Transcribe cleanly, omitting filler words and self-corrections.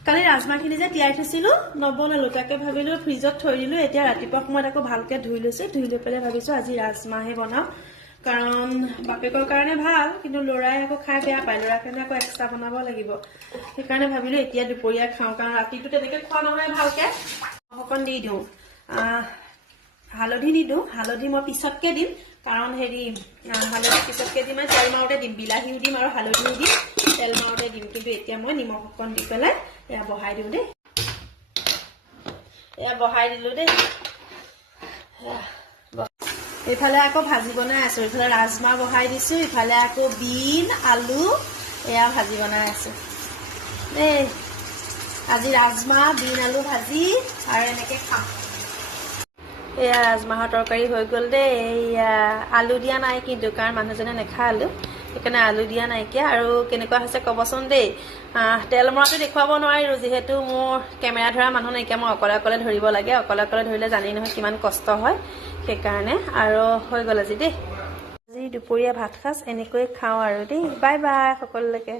কালি ৰাজমাহখিনি যে তিয়াই থৈছিলো নবনালো তাকে ভাবিলো ফ্ৰিজত থৈ দিলো এতিয়া ৰাতিপুৱা সময়ত আকৌ ভালকে ধুই লৈছো ধুই লৈ পেলাই ভাবিছো আজি ৰাজমাহে বনাও কাৰণ বাপেকৰ কাৰণে ভাল কিন্তু লৰাই আকৌ খাই বেয়া পায় লৰাৰ কাৰণে আকৌ এক্সট্ৰা বনাব লাগিব সেইকাৰণে ভাবিলো এতিয়া দুপৰীয়া খাওঁ কাৰণ ৰাতিটো তেনেকে খোৱা নহয় ভালকে অকণ দি দিওঁ হালধি নিদিওঁ হালধি মই পিছতকে দিম কাৰণ হেৰি হালধি পিছতকে দিম তেল মাৰোতে দিম বিলাহীও দিম আৰু হালধিও দিম তেল মাৰোতে দিম কিন্তু এতিয়া মই নিমখ অকণ দি পেলাই এয়া বহাই দিওঁ দেই এয়া বহাই দিলো দেই এইফালে আকৌ ভাজি বনাই আছো এইফালে ৰাজমাহ বহাই দিছো ইফালে আকৌ বিন আলু এয়া ভাজি বনাই আছো দেই আজি ৰাজমাহ বিন আলু ভাজি আৰু এনেকে খাম এয়া ৰাজমাহৰ তৰকাৰী হৈ গ'ল দেই এয়া আলু দিয়া নাই কিন্তু কাৰণ মানুহজনে নেখায় আলু সেইকাৰণে আলু দিয়া নাইকিয়া আৰু কেনেকুৱা হৈছে ক'বচোন দেই তেল মৰাটো দেখুৱাব নোৱাৰিলোঁ যিহেতু মোৰ কেমেৰা ধৰা মানুহ নাইকিয়া মই অকলে অকলে ধৰিব লাগে অকলে অকলে ধৰিলে জানি নহয় কিমান কষ্ট হয় সেইকাৰণে আৰু হৈ গ'ল আজি দেই আজি দুপৰীয়া ভাত সাজ এনেকৈ খাওঁ আৰু দেই বাই বাই সকলোলৈকে